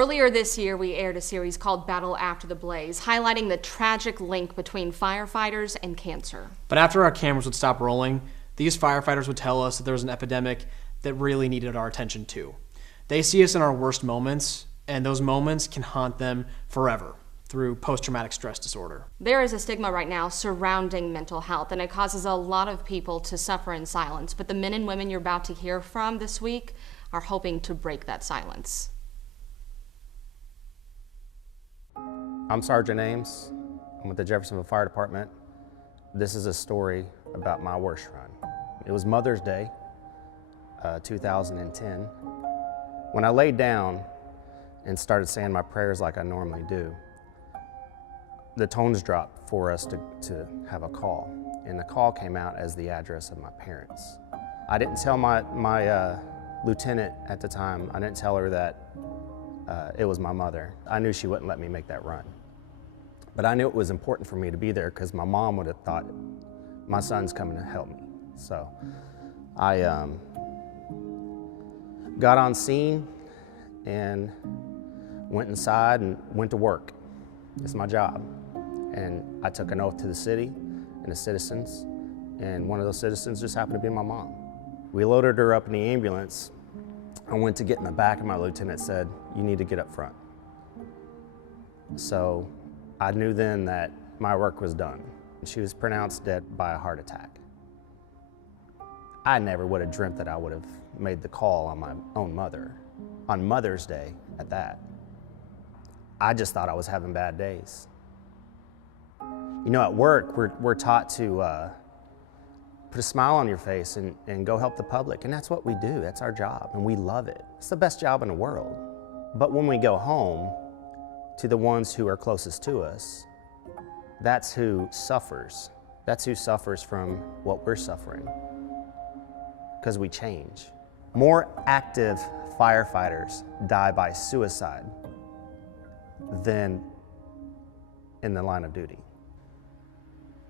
Earlier this year, we aired a series called Battle After the Blaze, highlighting the tragic link between firefighters and cancer. But after our cameras would stop rolling, these firefighters would tell us that there was an epidemic that really needed our attention too. They see us in our worst moments, and those moments can haunt them forever through post-traumatic stress disorder. There is a stigma right now surrounding mental health, and it causes a lot of people to suffer in silence. But the men and women you're about to hear from this week are hoping to break that silence. I'm Sergeant Ames. I'm with the Jeffersonville Fire Department. This is a story about my worst run. It was Mother's Day, 2010. When I laid down and started saying my prayers like I normally do, the tones dropped for us to have a call. And the call came out as the address of my parents. I didn't tell my lieutenant at the time, I didn't tell her that it was my mother. I knew she wouldn't let me make that run. But I knew it was important for me to be there because my mom would have thought, my son's coming to help me. So I got on scene and went inside and went to work. It's my job. And I took an oath to the city and the citizens, and one of those citizens just happened to be my mom. We loaded her up in the ambulance. I went to get in the back and my lieutenant said, "You need to get up front." So I knew then that my work was done. She was pronounced dead by a heart attack. I never would have dreamt that I would have made the call on my own mother, on Mother's Day at that. I just thought I was having bad days. You know, at work, we're taught to put a smile on your face and go help the public, and that's what we do. That's our job, and we love it. It's the best job in the world. But when we go home to the ones who are closest to us, that's who suffers. That's who suffers from what we're suffering, because we change. More active firefighters die by suicide than in the line of duty.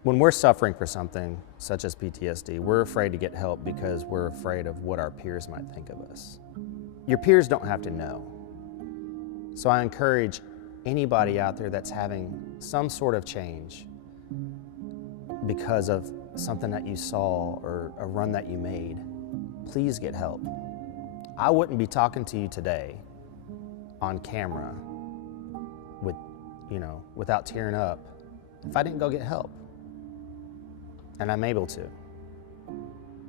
When we're suffering for something such as PTSD, we're afraid to get help because we're afraid of what our peers might think of us. Your peers don't have to know. So I encourage anybody out there that's having some sort of change because of something that you saw or a run that you made, please get help. I wouldn't be talking to you today on camera without tearing up if I didn't go get help. And I'm able to,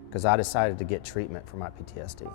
because I decided to get treatment for my PTSD.